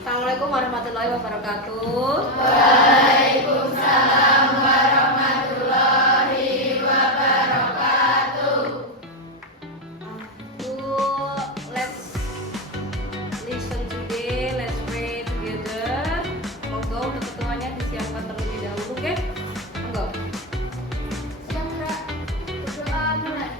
Assalamualaikum warahmatullahi wabarakatuh. Waalaikumsalam warahmatullahi wabarakatuh. Let's listen today. Let's pray together. Monggo untuk ketuanya disiapkan terlebih dahulu, oke? Monggo. Siap, Kak. Berdoa mulai.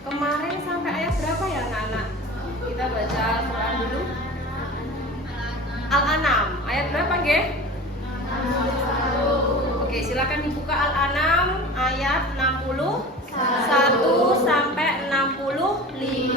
Kemarin sampai ayat berapa ya anak-anak? Kita baca Quran dulu. Al-An'am. Ayat berapa, nggih? Oke, silakan dibuka Al-An'am ayat 61 sampai 65.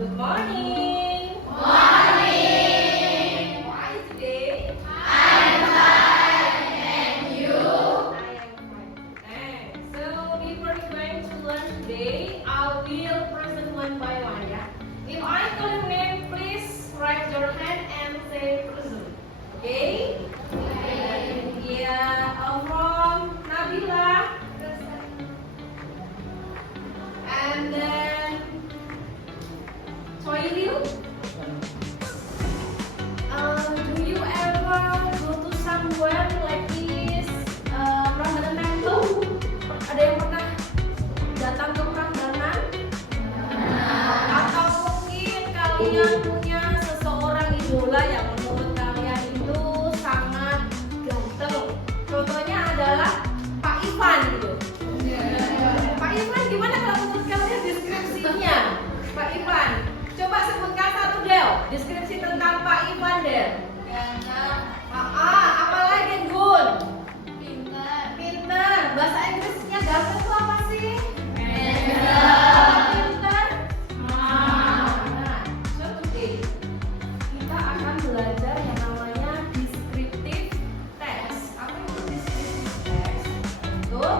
Good morning. Morning. How are you today? I'm fine, and you? I am fine. So before we going to learn today, I will present one by one, ya. If I call your name, please raise your hand and say present. Okay? Yeah. From Nabila, and then Soilil. Do you ever go to somewhere like this, Prambanan Temple? Ada yang pernah datang ke Prambanan? Atau mungkin kalian punya seseorang idola yang menurut kalian itu sangat ganteng. Contohnya adalah Pak Ivan gitu. Pak Ivan gimana kalau menurut kalian deskripsinya? Pak Ivan, coba sebutkan satu Del, deskripsi tentang Pak Ivan Del. Apa lagi Gun? Pinter. Bahasa Inggrisnya ganteng itu apa sih? Pinter. Nah, so today kita akan belajar yang namanya descriptive text. Apa itu descriptive text? Tuh.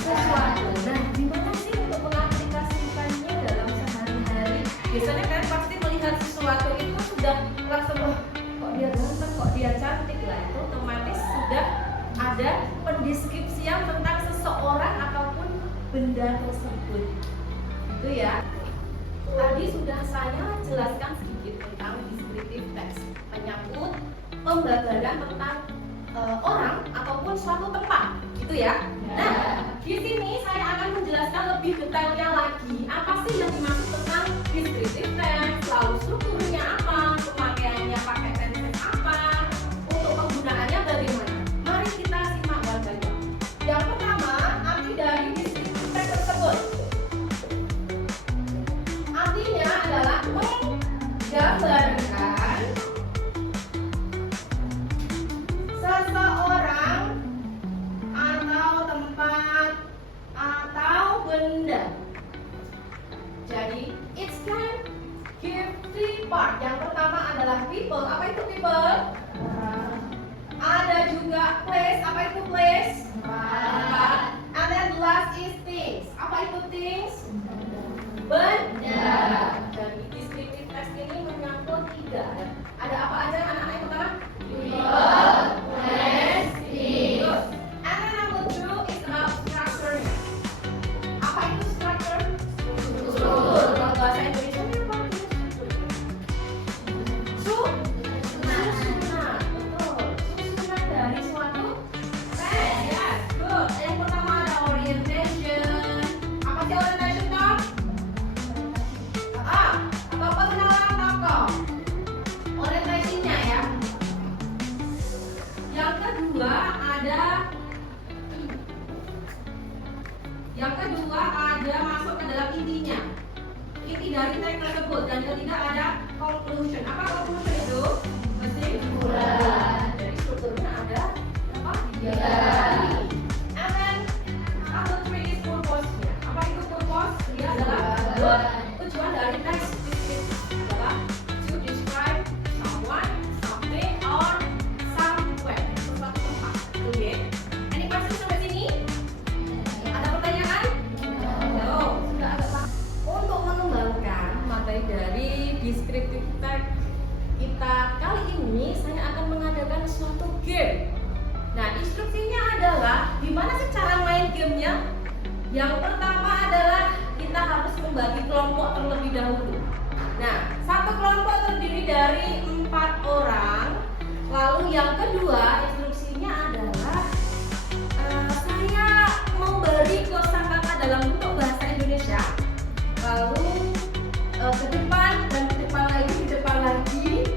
Sesuatu. Nah, gimana sih untuk mengaplikasikannya dalam sehari-hari? Biasanya kalian pasti melihat sesuatu itu sudah langsung, oh, kok dia ganteng, kok dia cantik lah, itu otomatis sudah ada pendeskripsian tentang seseorang ataupun benda tersebut. Itu ya. Tadi sudah saya jelaskan sedikit tentang descriptive text, menyangkut pembabaran tentang orang ataupun suatu tempat, gitu ya. Nah, di sini saya akan menjelaskan lebih detailnya lagi apa sih yang dimaksud tentang descriptive text, lalu strukturnya apa, pemakaiannya pakai tense apa, untuk penggunaannya bagaimana. Mari kita simak baik-baik. Yang pertama, arti dari descriptive text tersebut. Artinya adalah menggambarkan seseorang atau tempat atau benda. Jadi, it can give three part. Yang pertama adalah people. Apa itu people? Ada juga place. Apa itu place? Tempat. And then the last is things. Apa itu things? Benda. Jadi descriptive text ini menyangkut tiga. Ada apa aja anak-anak yang pertama? People, place, things. And then number two is about structure. Yang kedua ada masuk ke dalam intinya, inti dari teks tersebut. Dan ketiga ada conclusion. Apa conclusion itu? Kesimpulan. Jadi strukturnya ada apa? Tiga. And then number 3 is purpose-nya. Apa itu purpose? Dia adalah tujuan dari teks adalah to describe someone, something, or somewhere, sesuatu tempat. Oke. Any question sampai sini? Ada pertanyaan? No. Sudah agak paham. Untuk mengembangkan materi dari descriptive text kita kali ini, saya akan mengadakan suatu game. Nah, instruksinya adalah gimana sih cara main gamenya? Yang pertama adalah kita harus membagi kelompok terlebih dahulu. Nah, satu kelompok terdiri dari 4 orang. Lalu yang kedua instruksinya adalah saya memberi kosakata dalam bentuk bahasa Indonesia. Lalu ke depan dan ke depan lagi, di depan lagi,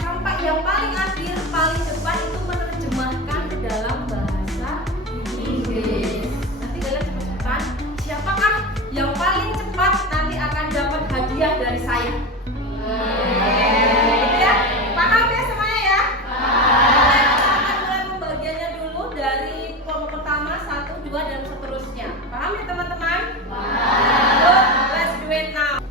sampai yang paling akhir, paling depan itu menerjemahkan ke dalam bahasa Inggris. Nanti kalian cepat-cepat, siapakah yang paling cepat nanti akan dapat hadiah dari saya. Gitu ya? Paham ya semuanya ya? Kita akan mulai pembagiannya dulu dari kelompok pertama, 1, 2, dan seterusnya. Paham ya teman-teman? Good, let's do it now.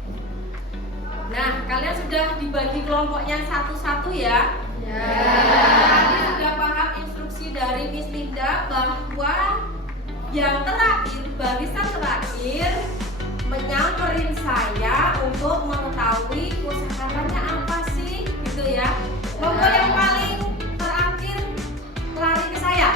Nah, kalian sudah dibagi kelompoknya satu-satu ya? Tadi sudah paham instruksi dari Miss Linda bahwa yang terakhir, barisan terakhir menyamperin saya untuk mengetahui kosakatanya apa sih, gitu ya. Kelompok yang paling terakhir lari ke saya.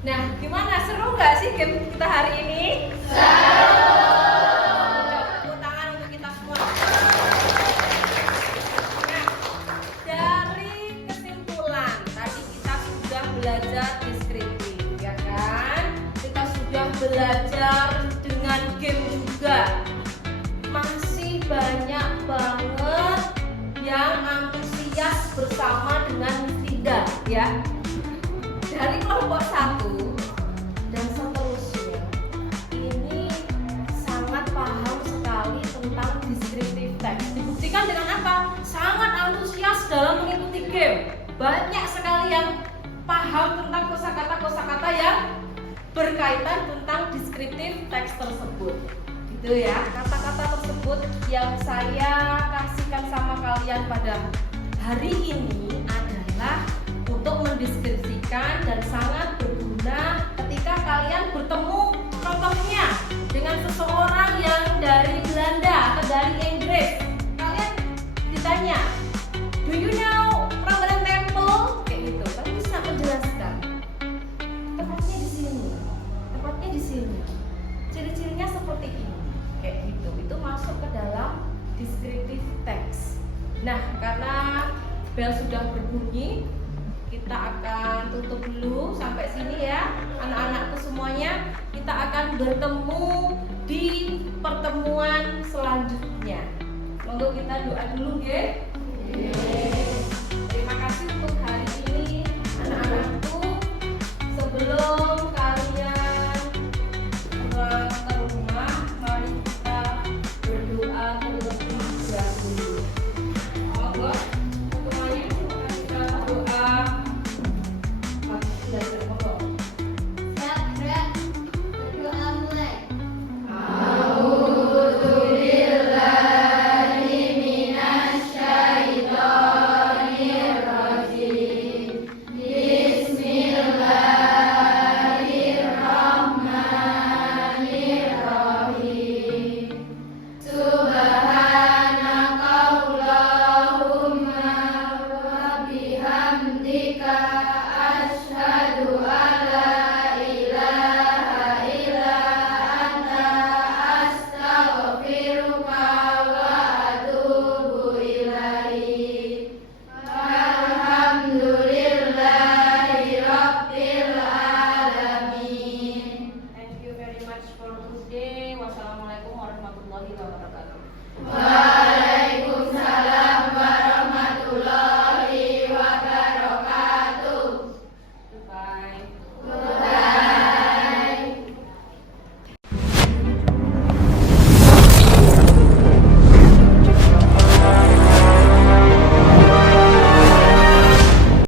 Nah, gimana? Seru nggak sih game kita hari ini? Seru! Tepuk tangan untuk kita semua. Nah, dari kesimpulan, tadi kita sudah belajar deskriptif, ya kan? Kita sudah belajar dengan game juga. Masih banyak banget yang antusias bersama dengan Miss Linda, ya. Dari kelompok 1 dan seterusnya, ini sangat paham sekali tentang descriptive text. Dibuktikan dengan apa? Sangat antusias dalam mengikuti game. Banyak sekali yang paham tentang kosakata-kosakata yang berkaitan tentang descriptive text tersebut. Gitu ya. Kata-kata tersebut yang saya kasihkan sama kalian pada hari ini adalah untuk mendeskripsikan dan sangat berguna ketika kalian bertemu contohnya dengan seseorang yang dari Belanda atau dari Inggris. Kalian ditanya, do you know Prambanan Temple? Kayak gitu, kalian bisa menjelaskan. Tempatnya di sini, tempatnya di sini. Ciri-cirinya seperti ini, kayak gitu. Itu masuk ke dalam descriptive text. Nah, karena bel sudah berbunyi, kita akan tutup dulu sampai sini ya, anak-anakku semuanya. Kita akan bertemu di pertemuan selanjutnya. Monggo kita doa dulu, ya. Terima kasih untuk hari ini, anak-anakku. Sebelum kalian pulang ke rumah, mari kita berdoa terlebih dahulu. Monggo semuanya kita doa. Berdoa mulai. A'udzubillahi minasyaitonir rajim. warahmatullahi wabarakatuh.